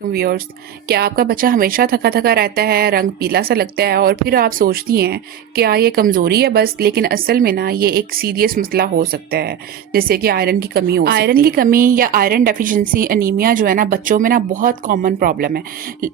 Viewers, क्या आपका बच्चा हमेशा थका थका रहता है, रंग पीला सा लगता है और फिर आप सोचती हैं क्या ये कमज़ोरी है बस, लेकिन असल में ना ये एक सीरियस मसला हो सकता है, जैसे कि आयरन की कमी हो सकती है। आयरन की कमी या आयरन डेफिशिएंसी एनीमिया जो है ना बच्चों में ना बहुत कॉमन प्रॉब्लम है।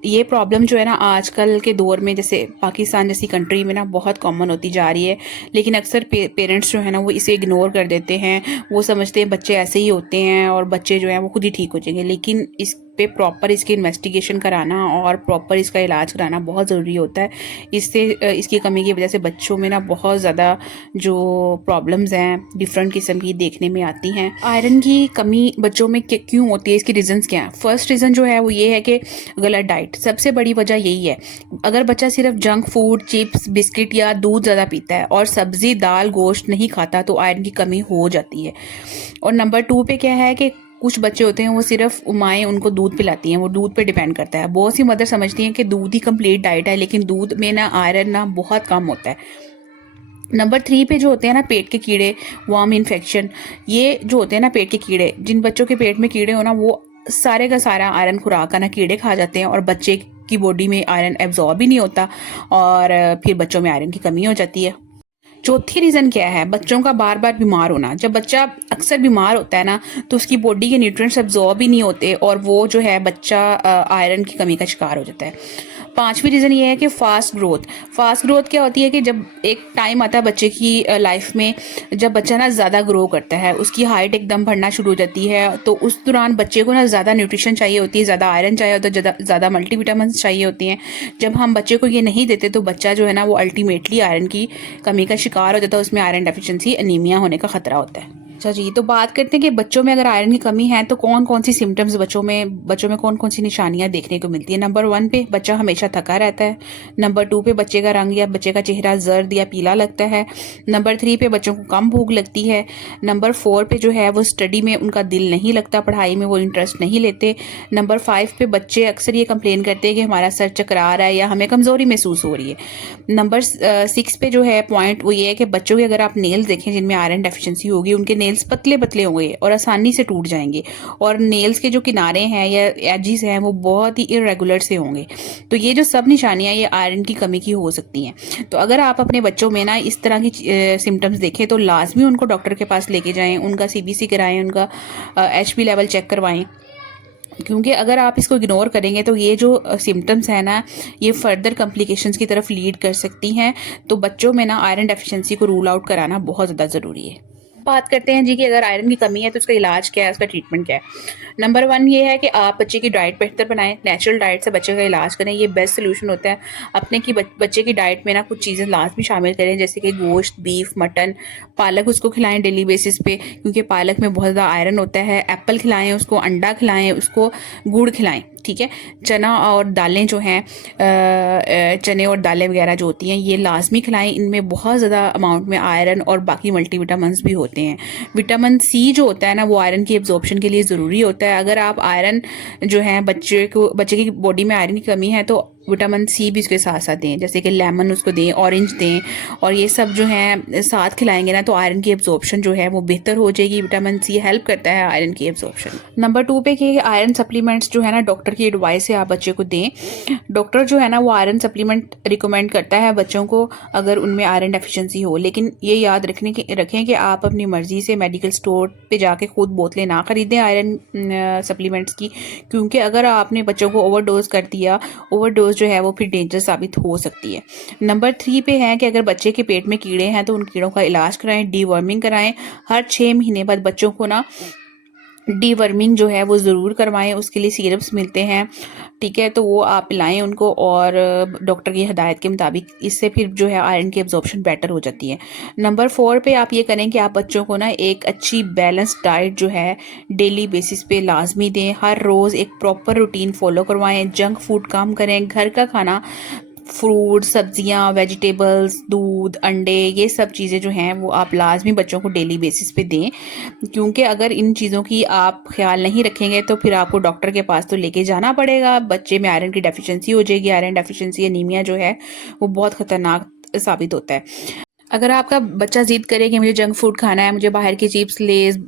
ये प्रॉब्लम जो है ना आजकल के दौर में जैसे पाकिस्तान जैसी कंट्री में ना बहुत कॉमन होती जा रही है, लेकिन अक्सर पेरेंट्स जो है ना वो इसे इग्नोर कर देते हैं। वो समझते हैं बच्चे ऐसे ही होते हैं और बच्चे जो हैं वो खुद ही ठीक हो जाएंगे, लेकिन इस पे प्रॉपर इसकी इन्वेस्टिगेशन कराना और प्रॉपर इसका इलाज कराना बहुत ज़रूरी होता है। इससे इसकी कमी की वजह से बच्चों में ना बहुत ज़्यादा जो प्रॉब्लम्स हैं डिफरेंट किस्म की देखने में आती हैं। आयरन की कमी बच्चों में क्यों होती है, इसके रीजंस क्या हैं? फर्स्ट रीज़न जो है वो ये है कि गलत डाइट सबसे बड़ी वजह यही है। अगर बच्चा सिर्फ जंक फूड, चिप्स, बिस्किट या दूध ज़्यादा पीता है और सब्जी, दाल, गोश्त नहीं खाता तो आयरन की कमी हो जाती है। और नंबर 2 पे क्या है कि कुछ बच्चे होते हैं वो सिर्फ माएँ उनको दूध पिलाती हैं, वो दूध पे डिपेंड करता है। बहुत सी मदर समझती हैं कि दूध ही कंप्लीट डाइट है, लेकिन दूध में ना आयरन ना बहुत कम होता है। नंबर 3 पे जो होते हैं ना पेट के कीड़े, वर्म इन्फेक्शन, ये जो होते हैं ना पेट के कीड़े, जिन बच्चों के पेट में कीड़े हो ना वो सारे का सारा आयरन खुराक का ना कीड़े खा जाते हैं और बच्चे की बॉडी में आयरन एब्जॉर्ब ही नहीं होता और फिर बच्चों में आयरन की कमी हो जाती है। चौथी रीज़न क्या है? बच्चों का बार बार बीमार होना। जब बच्चा अक्सर बीमार होता है ना तो उसकी बॉडी के न्यूट्रिएंट्स एब्जॉर्ब ही नहीं होते और वो जो है बच्चा आयरन की कमी का शिकार हो जाता है। पांचवी रीज़न ये है कि फास्ट ग्रोथ। फास्ट ग्रोथ क्या होती है कि जब एक टाइम आता है बच्चे की लाइफ में, जब बच्चा ना ज़्यादा ग्रो करता है, उसकी हाइट एकदम बढ़ना शुरू हो जाती है, तो उस दौरान बच्चे को ना ज़्यादा न्यूट्रिशन चाहिए होती है, ज़्यादा आयरन चाहिए होता है, ज़्यादा मल्टीविटामिन चाहिए होती हैं। जब हम बच्चे को ये नहीं देते तो बच्चा जो है ना वो अल्टीमेटली आयरन की कमी का शिकार हो जाता है, उसमें आयरन डेफिशिएंसी एनीमिया होने का खतरा होता है। अच्छा जी, तो बात करते हैं कि बच्चों में अगर आयरन की कमी है तो कौन कौन सी सिम्टम्स बच्चों में कौन कौन सी निशानियां देखने को मिलती है। नंबर 1 पे बच्चा हमेशा थका रहता है। नंबर 2 पे बच्चे का रंग या बच्चे का चेहरा जर्द या पीला लगता है। नंबर 3 पे बच्चों को कम भूख लगती है। नंबर 4 पे जो है वो स्टडी में उनका दिल नहीं लगता, पढ़ाई में वो इंटरेस्ट नहीं लेते। नंबर 5 पे बच्चे अक्सर ये कंप्लेन करते हैं कि हमारा सर चकरा रहा है या हमें कमजोरी महसूस हो रही है। नंबर 6 पे जो है पॉइंट वो ये है कि बच्चों के अगर आप नेल्स देखें जिनमें आयरन डेफिशिएंसी होगी, उनके नेल्स पतले पतले होंगे और आसानी से टूट जाएंगे और नेल्स के जो किनारे हैं या एजिस हैं वो बहुत ही इरेगुलर से होंगे। तो ये जो सब निशानियां ये आयरन की कमी की हो सकती हैं। तो अगर आप अपने बच्चों में ना इस तरह की सिम्टम्स देखें तो लाजमी उनको डॉक्टर के पास लेके जाएं, उनका सीबीसी कराएं, उनका एचबी लेवल चेक करवाएं, क्योंकि अगर आप इसको इग्नोर करेंगे तो ये जो सिम्टम्स है ना ये फर्दर कॉम्प्लिकेशंस की तरफ लीड कर सकती हैं। तो बच्चों में ना आयरन डेफिशिएंसी को रूल आउट कराना बहुत ज़्यादा ज़रूरी है। बात करते हैं जी कि अगर आयरन की कमी है तो उसका इलाज क्या है, उसका ट्रीटमेंट क्या है। नंबर 1 ये है कि आप बच्चे की डाइट बेहतर बनाएं, नेचुरल डाइट से बच्चे का इलाज करें, ये बेस्ट सोल्यूशन होता है। अपने की बच्चे की डाइट में ना कुछ चीज़ें लाजमी शामिल करें, जैसे कि गोश्त, बीफ, मटन, पालक उसको खिलाएं डेली बेसिस पे, क्योंकि पालक में बहुत ज़्यादा आयरन होता है। एप्पल खिलाएं उसको, अंडा खिलाएं उसको, गुड़ खिलाएं, ठीक है। चना और दालें जो हैं, चने और दालें वगैरह जो होती हैं ये लाजमी खिलाएं, इनमें बहुत ज़्यादा अमाउंट में आयरन और बाकी मल्टीविटामिन भी होते हैं। विटामिन सी जो होता है ना वो आयरन की एब्जॉर्प्शन के लिए ज़रूरी होता है। अगर आप आयरन जो है बच्चे की बॉडी में आयरन की कमी है तो विटामिन सी भी उसके साथ साथ दें, जैसे कि लेमन उसको दें, ऑरेंज दें, और ये सब जो है साथ खिलाएंगे ना तो आयरन की एब्जॉर्प्शन जो है वो बेहतर हो जाएगी। विटामिन सी हेल्प करता है आयरन की एब्जॉर्प्शन। नंबर 2 पे कि आयरन सप्लीमेंट्स जो है ना डॉक्टर की एडवाइस से आप बच्चे को दें। डॉक्टर जो है ना वो आयरन सप्लीमेंट रिकमेंड करता है बच्चों को अगर उनमें आयरन डेफिशिएंसी हो, लेकिन ये याद रखें कि आप अपनी मर्जी से मेडिकल स्टोर पे जाके खुद बोतलें ना खरीदें आयरन सप्लीमेंट्स की, क्योंकि अगर आपने बच्चों को ओवरडोज कर दिया, ओवरडोज जो है वो फिर डेंजर साबित हो सकती है। नंबर 3 पे है कि अगर बच्चे के पेट में कीड़े हैं तो उन कीड़ों का इलाज कराएं, डीवर्मिंग कराएं। हर 6 महीने बाद बच्चों को ना डीवर्मिंग जो है वो ज़रूर करवाएं, उसके लिए सिरप्स मिलते हैं, ठीक है, तो वो आप पिलाएं उनको और डॉक्टर की हिदायत के मुताबिक। इससे फिर जो है आयरन की एब्जॉर्प्शन बेटर हो जाती है। नंबर 4 पे आप ये करें कि आप बच्चों को ना एक अच्छी बैलेंस्ड डाइट जो है डेली बेसिस पे लाजमी दें। हर रोज़ एक प्रॉपर रूटीन फॉलो करवाएं, जंक फूड कम करें, घर का खाना, फ्रूट, सब्जियां, वेजिटेबल्स, दूध, अंडे, ये सब चीज़ें जो हैं वो आप लाजमी बच्चों को डेली बेसिस पे दें, क्योंकि अगर इन चीज़ों की आप ख्याल नहीं रखेंगे तो फिर आपको डॉक्टर के पास तो लेके जाना पड़ेगा। बच्चे में आयरन की डेफिशिएंसी हो जाएगी। आयरन डेफिशिएंसी एनीमिया जो है वो बहुत ख़तरनाक साबित होता है। अगर आपका बच्चा ज़िद करे कि मुझे जंक फूड खाना है, मुझे बाहर की चिप्स, लेज़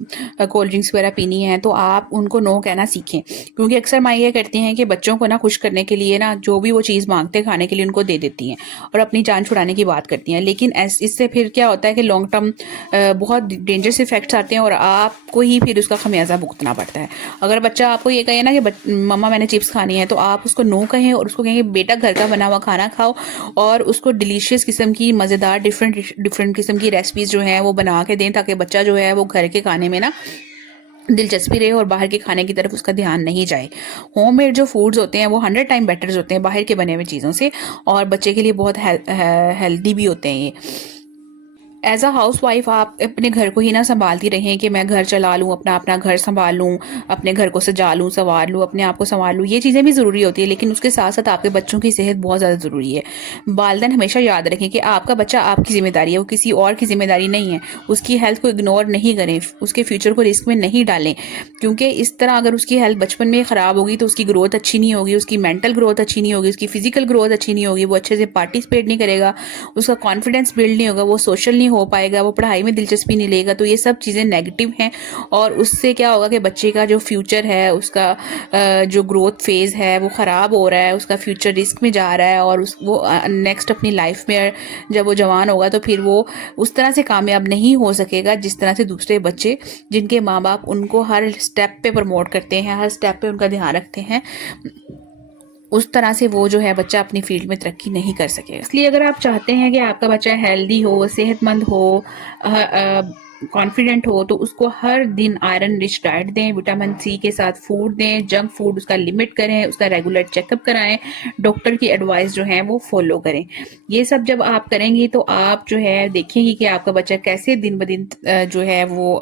कोल्ड ड्रिंक्स वगैरह पीनी है, तो आप उनको नो कहना सीखें। क्योंकि अक्सर माँ ये करती हैं कि बच्चों को ना खुश करने के लिए ना जो भी वो चीज़ माँगते हैं खाने के लिए उनको दे देती हैं और अपनी जान छुड़ाने की बात करती हैं। लेकिन इससे फिर क्या होता है कि लॉन्ग टर्म बहुत डेंजरस इफ़ेक्ट्स आते हैं और आपको ही फिर उसका खमियाज़ा भुगतना पड़ता है। अगर बच्चा आपको ये कहे ना कि मम्मा मैंने चिप्स खानी है, तो आप उसको नो कहें और उसको कहें कि बेटा घर का बना हुआ खाना खाओ और उसको डिलीशियस किस्म की मज़ेदार डिफरेंट किस्म की रेसिपीज़ जो हैं वो बना के दें, ताकि बच्चा जो है वो घर के खाने में ना दिलचस्पी रहे और बाहर के खाने की तरफ उसका ध्यान नहीं जाए। होममेड जो फूड्स होते हैं वो 100 टाइम बेटर होते हैं बाहर के बने हुए चीज़ों से, और बच्चे के लिए बहुत हेल्दी भी होते हैं ये। एज अ हाउस वाइफ आप अपने घर को ही ना संभालती रहें कि मैं घर चला लूँ, अपना अपना घर संभाल लूँ, अपने घर को सजा लूँ, संवार लूँ, अपने आप को संभाल लूँ, ये चीज़ें भी ज़रूरी होती है, लेकिन उसके साथ साथ आपके बच्चों की सेहत बहुत ज़्यादा ज़रूरी है। वालिदैन हमेशा याद रखें कि आपका बच्चा आपकी जिम्मेदारी है, वो किसी और की जिम्मेदारी नहीं है। उसकी हेल्थ को इग्नोर नहीं करें, उसके फ्यूचर को रिस्क में नहीं डालें, क्योंकि इस तरह अगर उसकी हेल्थ बचपन में ख़राब होगी तो उसकी ग्रोथ अच्छी नहीं होगी, उसकी मेंटल ग्रोथ अच्छी नहीं होगी, उसकी फिजिकल ग्रोथ अच्छी नहीं होगी, वो अच्छे से पार्टिसिपेट नहीं करेगा, उसका कॉन्फिडेंस बिल्ड नहीं होगा, वो सोशल नहीं हो पाएगा, वो पढ़ाई में दिलचस्पी नहीं लेगा। तो ये सब चीज़ें नेगेटिव हैं और उससे क्या होगा कि बच्चे का जो फ्यूचर है, उसका जो ग्रोथ फेज़ है वो ख़राब हो रहा है, उसका फ्यूचर रिस्क में जा रहा है, और वो नेक्स्ट अपनी लाइफ में जब वो जवान होगा तो फिर वो उस तरह से कामयाब नहीं हो सकेगा जिस तरह से दूसरे बच्चे जिनके माँ बाप उनको हर स्टेप पे प्रमोट करते हैं, हर स्टेप पे उनका ध्यान रखते हैं, उस तरह से वो जो है बच्चा अपनी फील्ड में तरक्की नहीं कर सकेगा। इसलिए अगर आप चाहते हैं कि आपका बच्चा हेल्दी हो, सेहतमंद हो, कॉन्फिडेंट हो, तो उसको हर दिन आयरन रिच डाइट दें, विटामिन सी के साथ फूड दें, जंक फूड उसका लिमिट करें, उसका रेगुलर चेकअप कराएं, डॉक्टर की एडवाइस जो है वो फॉलो करें। ये सब जब आप करेंगी तो आप जो है देखेंगी कि आपका बच्चा कैसे दिन ब दिन जो है वो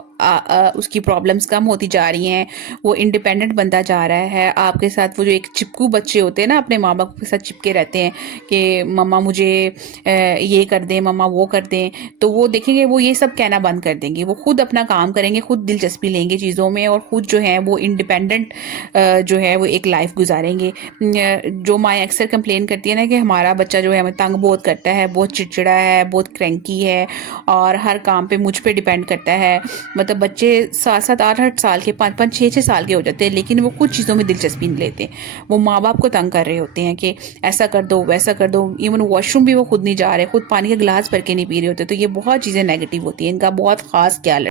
उसकी प्रॉब्लम्स कम होती जा रही हैं, वो इंडिपेंडेंट बनता जा रहा है। आपके साथ वो जो एक चिपकू बच्चे होते हैं ना, अपने माँ बाप के साथ चिपके रहते हैं कि मम्मा मुझे ये कर दें, मम्मा वो कर दें, तो वो देखेंगे वो ये सब कहना बंद कर देंगे, वो खुद अपना काम करेंगे, खुद दिलचस्पी लेंगे चीज़ों में और खुद जो है वो इंडिपेंडेंट जो है वो एक लाइफ गुजारेंगे। जो माएँ अक्सर कंप्लेन करती है ना कि हमारा बच्चा जो है हमें तंग बहुत करता है, बहुत चिड़चिड़ा है, बहुत क्रैंकी है और हर काम पे मुझ पे डिपेंड करता है। मतलब बच्चे 7-7 8-8 साल के, 5-5 6-6 साल के हो जाते हैं, लेकिन वो कुछ चीज़ों में दिलचस्पी नहीं लेते। वो माँ बाप को तंग कर रहे होते हैं कि ऐसा कर दो, वैसा कर दो, इवन वॉशरूम भी वो खुद नहीं जा रहे, खुद पानी का गिलास भर के नहीं पी रहे होते। तो ये बहुत चीज़ें नेगेटिव होती हैं, इनका बहुत ख़ास ख्याल